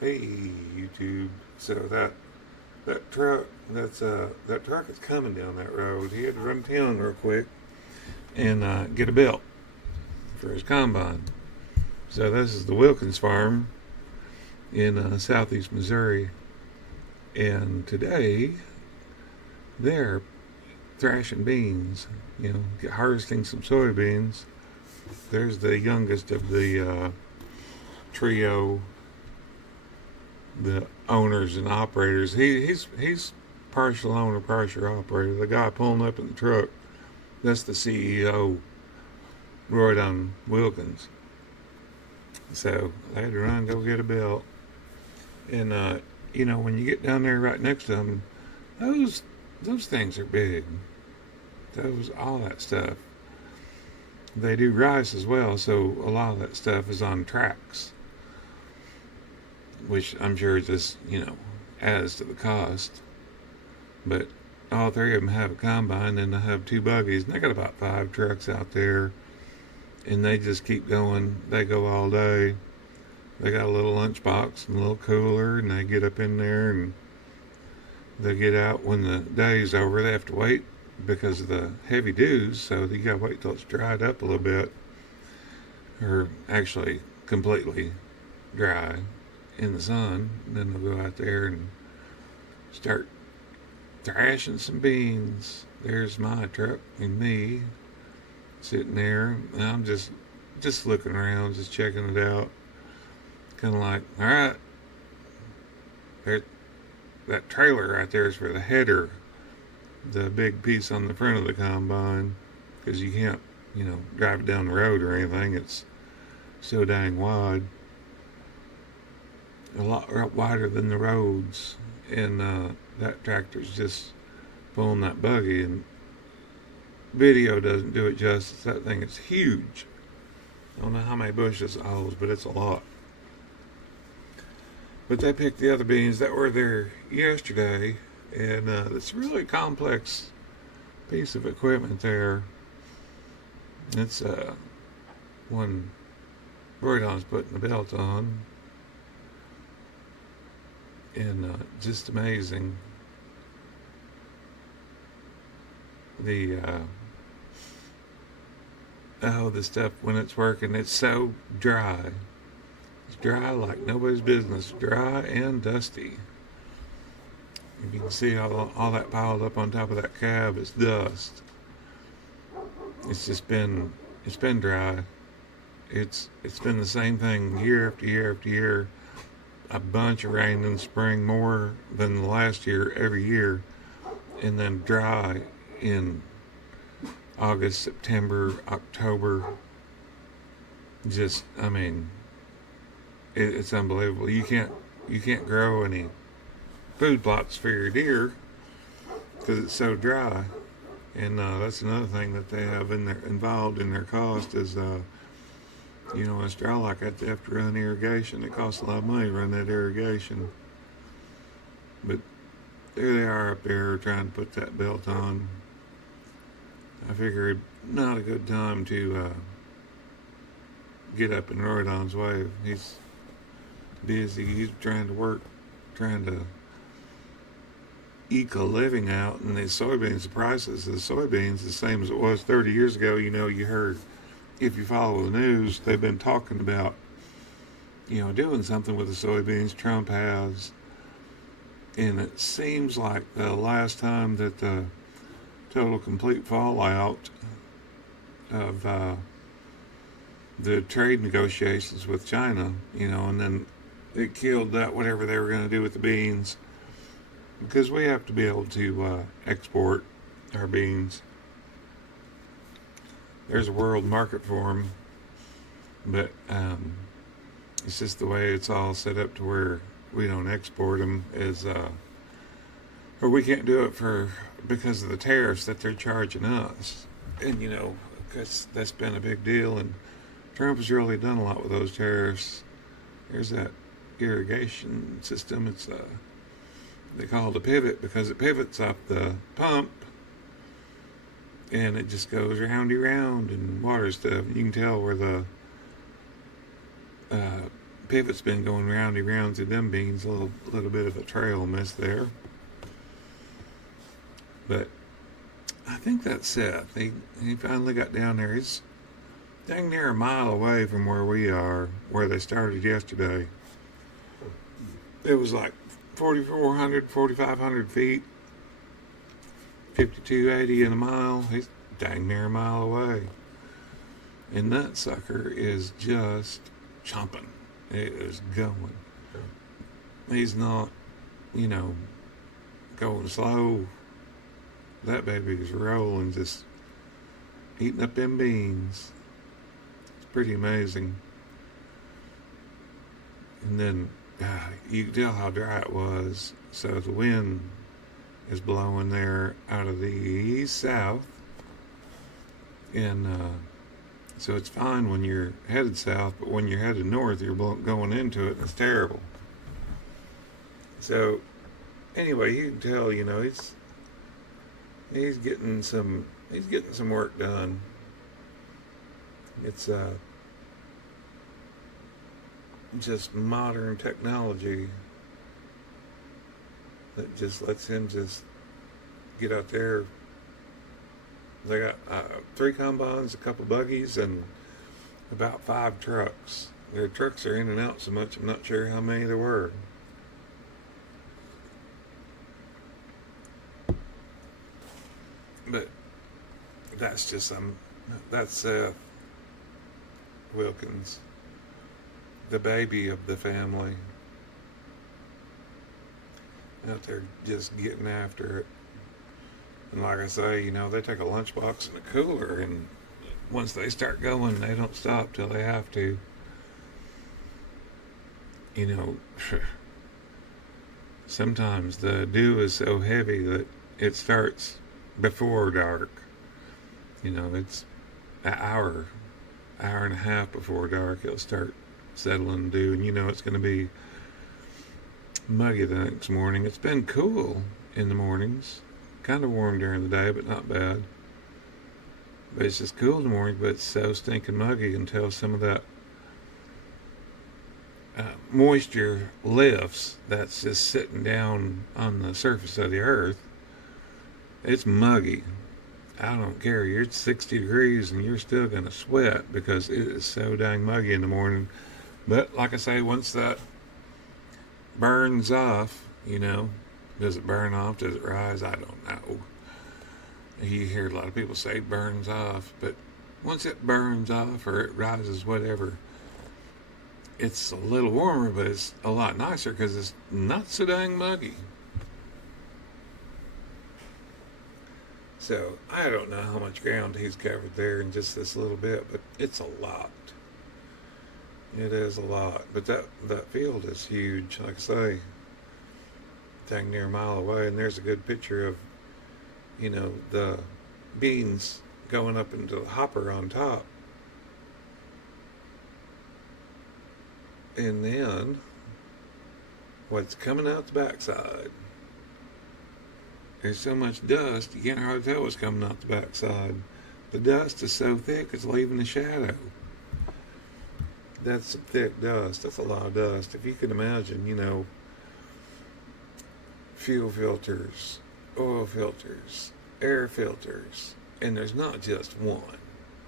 Hey YouTube. So that truck that truck is coming down that road. He had to run town real quick and get a belt for his combine. So this is the Wilkins farm in southeast Missouri, and today they're thrashing beans. Harvesting some soybeans. There's the youngest of the trio, the owners and operators. He's partial owner, partial operator. The guy pulling up in the truck, that's the CEO, Roy Don Wilkins. So I had to run and go get a belt. And when you get down there right next to them, those things are big. Those all that stuff. They do rice as well, so a lot of that stuff is on tracks, which I'm sure just adds to the cost. But all three of them have a combine, and they have two buggies, and they got about 5 trucks out there, and they just keep going. They go all day. They got a little lunchbox and a little cooler, and they get up in there, and they get out when the day's over. They have to wait because of the heavy dews, so you got to wait till it's dried up a little bit, or actually completely dry in the sun. And then they'll go out there and start thrashing some beans. There's my truck and me sitting there, and I'm just looking around, just checking it out. Kind of like, all right, there, that trailer right there is for the header, the big piece on the front of the combine, because you can't, drive it down the road or anything. It's so dang wide, a lot wider than the roads, and that tractor's just pulling that buggy, and video doesn't do it justice. That thing is huge. I don't know how many bushels it holds, but it's a lot. But they picked the other beans that were there yesterday, and it's a really complex piece of equipment there. It's one Roydon's putting the belt on, and just amazing. The the stuff when it's working, it's so dry. It's dry like nobody's business, dry and dusty. If you can see all that piled up on top of that cab is dust. It's been dry. It's been the same thing year after year after year. A bunch of rain in the spring, more than the last year every year, and then dry in August, September, October. It's unbelievable. You can't grow any food plots for your deer because it's so dry. And that's another thing that they have involved in their cost is when it's dry like that, they have to run irrigation. It costs a lot of money to run that irrigation. But there they are up there trying to put that belt on. I figured not a good time to get up in Roydon's way. He's busy. He's trying to work, trying to eke a living out. And the soybeans, the prices of the soybeans, the same as it was 30 years ago. You heard, if you follow the news, they've been talking about, doing something with the soybeans. Trump has. And it seems like the last time that the total complete fallout of the trade negotiations with China, and then it killed that whatever they were going to do with the beans, because we have to be able to export our beans. There's a world market for them, but it's just the way it's all set up to where we don't export them or we can't do it because of the tariffs that they're charging us. And because that's been a big deal, and Trump has really done a lot with those tariffs. There's that irrigation system. It's they call it a pivot because it pivots off the pump, and it just goes roundy round and water stuff. You can tell where the pivot's been going roundy rounds of them beans. A little bit of a trail miss there. But I think that's Seth. He finally got down there. He's dang near a mile away from where we are, where they started yesterday. It was like 4,400, 4,500 feet, 5,280 in a mile. He's dang near a mile away. And that sucker is just chomping. It is going. He's not, going slow. That baby's rolling, just eating up them beans. It's pretty amazing. And then you can tell how dry it was. So the wind is blowing there out of the east-south. And so it's fine when you're headed south, but when you're headed north, you're going into it, and it's terrible. So anyway, you can tell, he's getting some work done. It's just modern technology that just lets him just get out there. They got 3 combines, a couple buggies, and about 5 trucks. Their trucks are in and out so much, I'm not sure how many there were. But that's just that's Wilkins, the baby of the family, out there just getting after it. And like I say, they take a lunchbox and a cooler, and once they start going, they don't stop till they have to. Sometimes the dew is so heavy that it starts before dark. It's an hour and a half before dark. It'll start settling dew, and it's going to be muggy the next morning. It's been cool in the mornings. Kind of warm during the day, but not bad. But it's just cool in the morning, but it's so stinking muggy until some of that moisture lifts that's just sitting down on the surface of the earth. It's muggy. I don't care. You're 60 degrees and you're still going to sweat because it is so dang muggy in the morning. But like I say, once that burns off, does it burn off? Does it rise? I don't know. You hear a lot of people say it burns off, but once it burns off or it rises, whatever, it's a little warmer, but it's a lot nicer because it's not so dang muggy. So I don't know how much ground he's covered there in just this little bit, but it's a lot. It is a lot. But that field is huge, like I say. Dang near a mile away, and there's a good picture of the beans going up into the hopper on top, and then what's coming out the backside. There's so much dust you can't hardly tell what's coming out the backside. The dust is so thick it's leaving a shadow. That's some thick dust. That's a lot of dust. If you can imagine, fuel filters, oil filters, air filters, and there's not just one,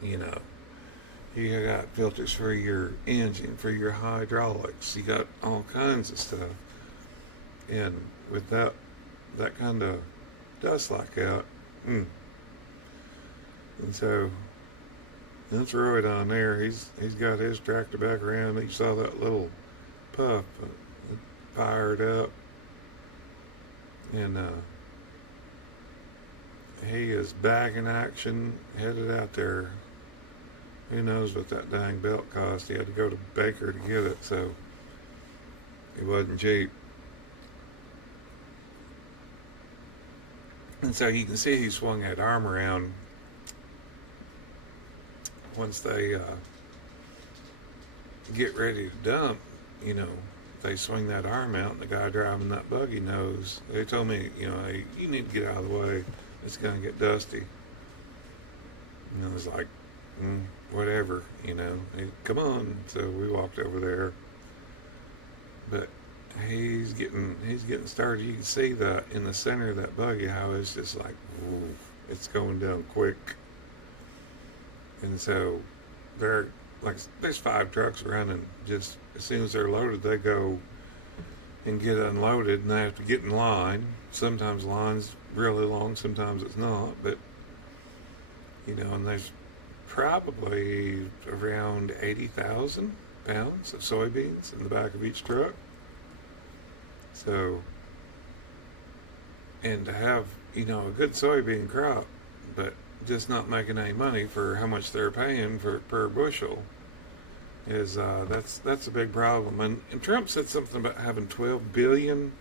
You got filters for your engine, for your hydraulics. You got all kinds of stuff. And with that kind of dust like that, and so that's Roy down there. He's got his tractor back around. He saw that little puff fired up. And he is back in action, headed out there. Who knows what that dang belt cost? He had to go to Baker to get it, so it wasn't cheap. And so you can see he swung that arm around once they get ready to dump, they swing that arm out, and the guy driving that buggy knows. They told me, hey, you need to get out of the way. It's going to get dusty. And I was like, whatever, hey, come on. So we walked over there, but he's getting started. You can see the in the center of that buggy how it's just like, ooh, it's going down quick. And so they're like, there's 5 trucks running. Just as soon as they're loaded, they go and get unloaded, and they have to get in line. Sometimes the line's really long, sometimes it's not. But and there's probably around 80,000 pounds of soybeans in the back of each truck. So, and to have a good soybean crop, but just not making any money for how much they're paying for per bushel is that's a big problem. And Trump said something about having 12 billion,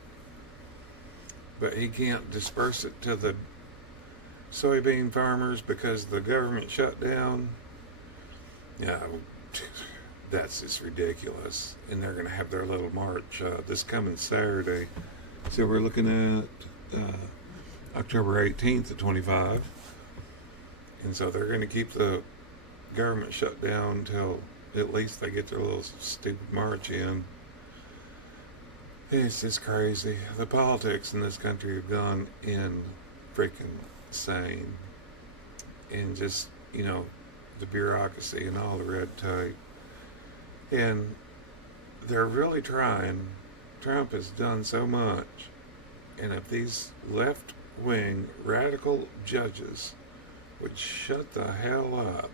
but he can't disperse it to the soybean farmers because the government shut down. Yeah, that's just ridiculous. And they're going to have their little march this coming Saturday. So we're looking at October 18th at 25. And so they're going to keep the government shut down until at least they get their little stupid march in. It's just crazy. The politics in this country have gone in freaking insane. And just, the bureaucracy and all the red tape. And they're really trying. Trump has done so much. And if these left-wing radical judges would shut the hell up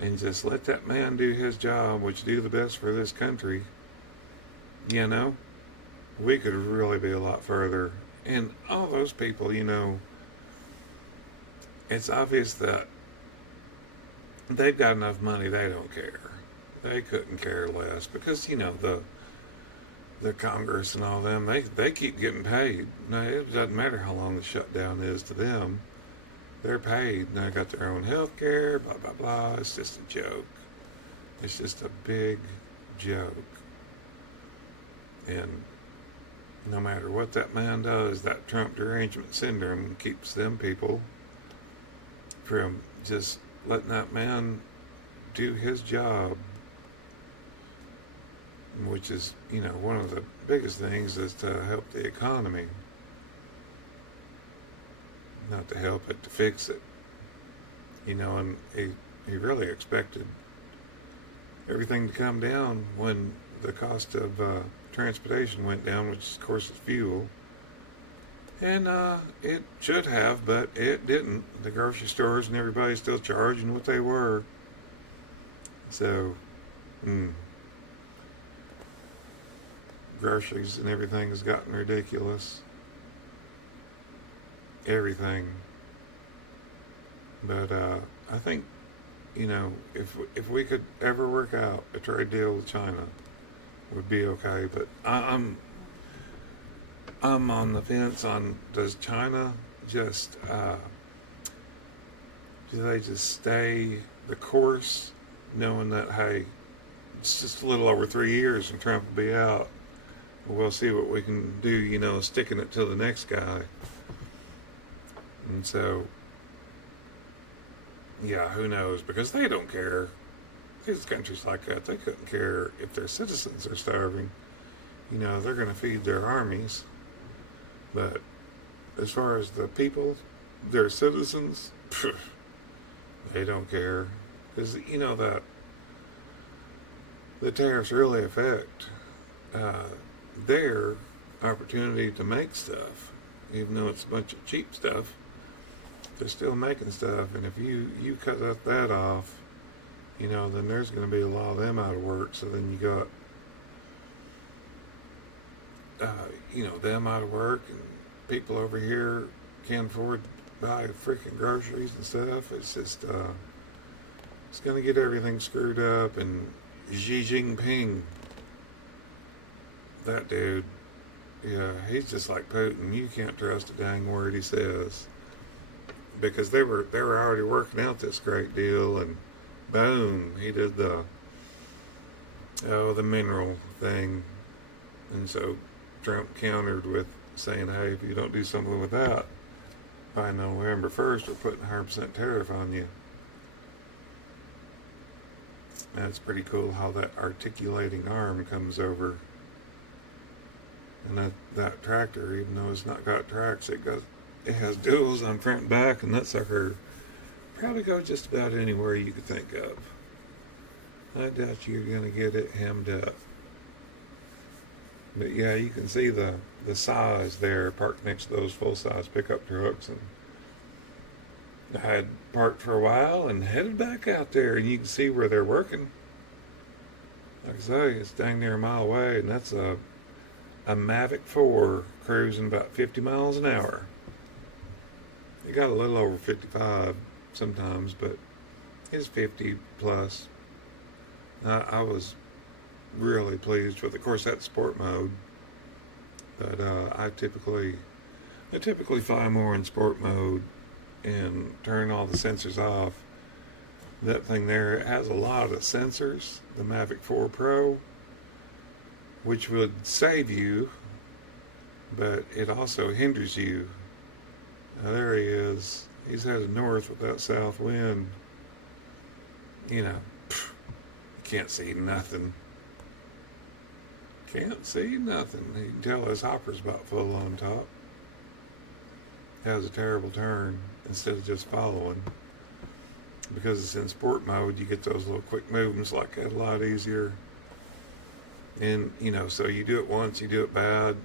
and just let that man do his job, which do the best for this country, we could really be a lot further. And all those people, it's obvious that they've got enough money, they don't care. They couldn't care less because, the Congress and all them, they keep getting paid. Now, it doesn't matter how long the shutdown is to them. They're paid, and they got their own health care, blah, blah, blah. It's just a joke. It's just a big joke. And no matter what that man does, that Trump derangement syndrome keeps them people from just letting that man do his job, which is, one of the biggest things is to help the economy. Not to help it, to fix it. And he really expected everything to come down when the cost of transportation went down, which of course is fuel. And it should have, but it didn't. The grocery stores and everybody's still charging what they were. So, groceries and everything has gotten ridiculous. Everything. But I think, if we could ever work out a trade deal with China, would be okay. But I'm on the fence on, does China just do they just stay the course, knowing that, hey, it's just a little over 3 years and Trump will be out. We'll see what we can do, sticking it to the next guy. And so, yeah, who knows? Because they don't care. These countries like that, they couldn't care if their citizens are starving. They're going to feed their armies. But as far as the people, their citizens, they don't care. Because, that the tariffs really affect their opportunity to make stuff. Even though it's a bunch of cheap stuff, they're still making stuff. And if you cut that off, then there's going to be a lot of them out of work. So then you got, them out of work, and people over here can't afford to buy freaking groceries and stuff. It's just, it's going to get everything screwed up. And Xi Jinping, that dude, yeah, he's just like Putin. You can't trust a dang word he says, because they were already working out this great deal, and boom, he did the mineral thing. And so Trump countered with saying, hey, if you don't do something with that by November 1st, we're putting 100% tariff on you. That's pretty cool how that articulating arm comes over. And that tractor, even though it's not got tracks, it has duals on front and back, and that sucker probably goes just about anywhere you could think of. I doubt you're gonna get it hemmed up. But yeah, you can see the size there parked next to those full size pickup trucks, and I had parked for a while and headed back out there, and you can see where they're working. Like I say, it's dang near a mile away, and that's a Mavic 4 cruising about 50 miles an hour. It got a little over 55 sometimes, but it's 50 plus. I was really pleased with it. Of course, that's sport mode, but I typically fly more in sport mode and turn all the sensors off. That thing there, it has a lot of sensors, the Mavic 4 Pro, which would save you, but it also hinders you. Now there he is. He's headed north with that south wind. You know, can't see nothing. Can't see nothing. You can tell his hopper's about full on top. Has a terrible turn instead of just following. Because it's in sport mode, you get those little quick movements like that a lot easier. And, so you do it once, you do it bad.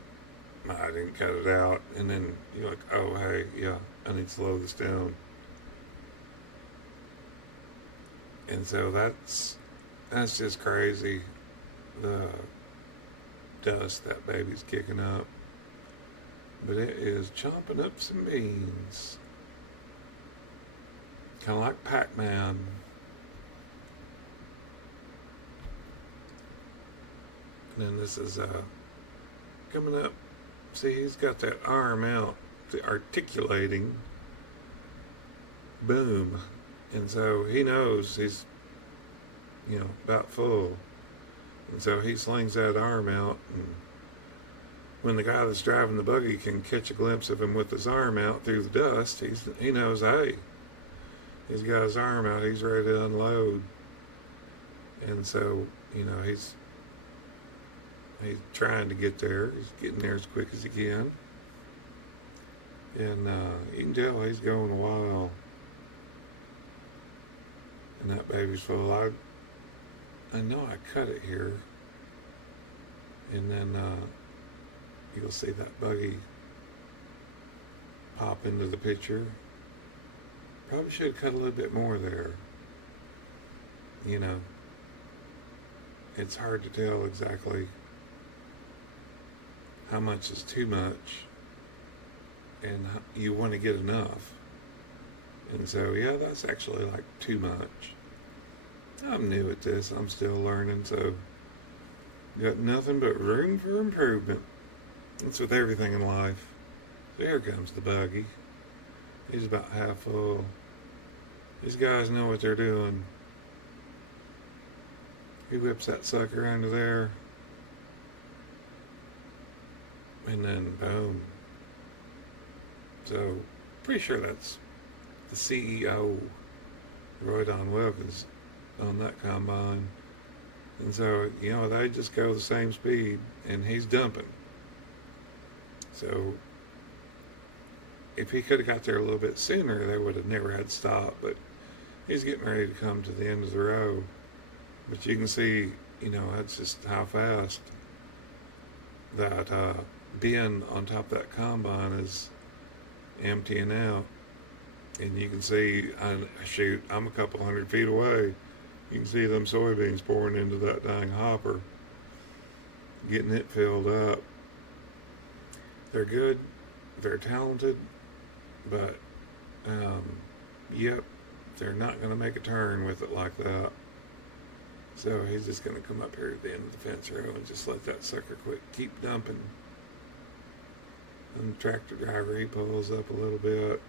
I didn't cut it out. And then you're like, oh, hey, yeah, I need to slow this down. And so that's just crazy. The dust that baby's kicking up. But it is chomping up some beans. Kind of like Pac-Man. And then this is coming up. See, he's got that arm out, the articulating. Boom. And so he knows he's, about full. And so he slings that arm out, and when the guy that's driving the buggy can catch a glimpse of him with his arm out through the dust, he knows, hey, he's got his arm out, he's ready to unload. And so, he's trying to get there. He's getting there as quick as he can. And you can tell he's going a while. And that baby's full. I know I cut it here. And then you'll see that buggy pop into the picture. Probably should have cut a little bit more there. It's hard to tell exactly how much is too much, and you want to get enough. And so, yeah, that's actually like too much. I'm new at this. I'm still learning, so got nothing but room for improvement. It's with everything in life. So here comes the buggy. He's about half full. These guys know what they're doing. He whips that sucker under there. And then boom. So, pretty sure that's the CEO, Don Wilkins, on that combine. And so, they just go the same speed, and he's dumping. So, if he could have got there a little bit sooner, they would have never had to stop. But he's getting ready to come to the end of the row. But you can see, that's just how fast that bin on top of that combine is emptying out. And you can see, I'm a couple 100 feet away. You can see them soybeans pouring into that dang hopper, getting it filled up. They're good, they're talented, but, they're not going to make a turn with it like that. So he's just going to come up here at the end of the fence row and just let that sucker keep dumping. And the tractor driver, he pulls up a little bit,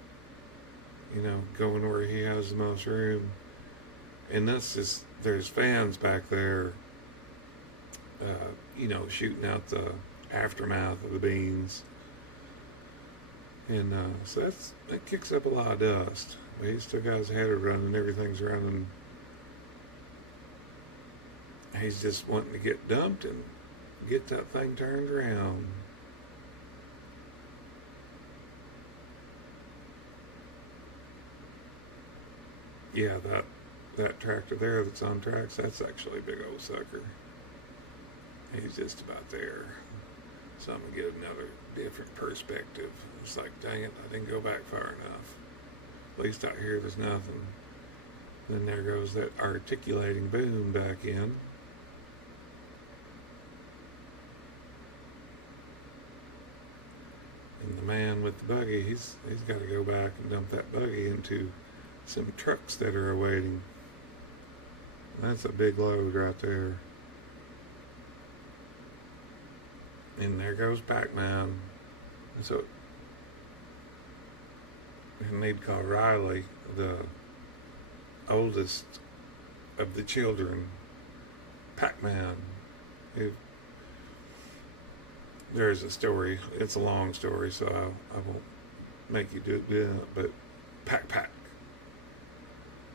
going where he has the most room. And there's fans back there, shooting out the aftermath of the beans. And so that kicks up a lot of dust. But he's still got his header running, everything's running He's just wanting to get dumped and get that thing turned around. Yeah, that tractor there that's on tracks, that's actually a big old sucker. He's just about there. So I'm going to get another different perspective. It's like, dang it, I didn't go back far enough. At least out here there's nothing. Then there goes that articulating boom back in. And the man with the buggy, he's got to go back and dump that buggy into some trucks that are awaiting. That's a big load right there. And there goes Pac-Man. And so I need to call Riley, the oldest of the children, Pac-Man. There's a story. It's a long story, so I won't make you do it. But Pac.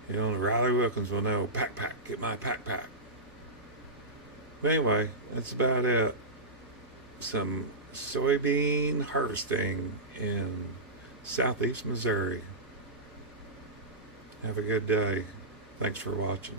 You know, Riley Wilkins will know. Pac. Get my Pac. But anyway, that's about it. Some soybean harvesting in southeast Missouri. Have a good day. Thanks for watching.